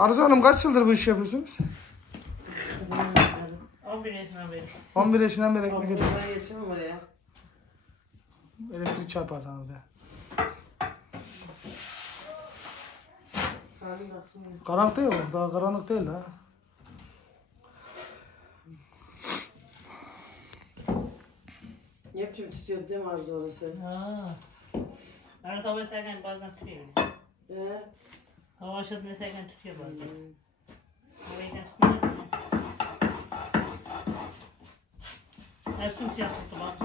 Arzu Hanım kaç yıldır bu işi yapıyorsunuz? 11 yaşından beri. 11 yaşından beri ekmek ediyorum. Ben yaşamam oraya. Elektrik çarpar sana bir de. Salim baksana. Karanlık değil mi? Daha karanlık değil ha. Ne biçim tutuyor değil mi Arzu orası? Ha. Arada hava eserken bazen tutuyor. Hava aşağıdan eserken tutuyor bazen. Havayken tutmuyor. Hepsini siyah tuttu baskı.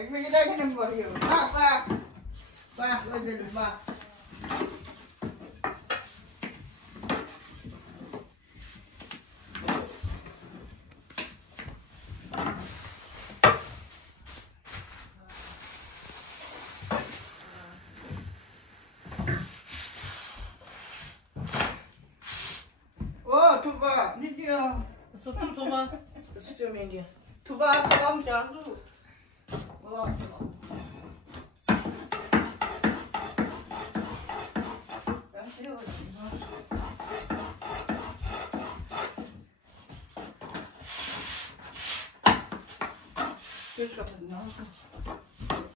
Ekmek giderken mi bakıyorum? Bak bak. Bak ödelim bak. Oo Tuba ne diyor? Isıttım Tuma. Isıtıyorum yenge. Tuba tamam canım. Oo. Ben şey olayım. Geç kapını.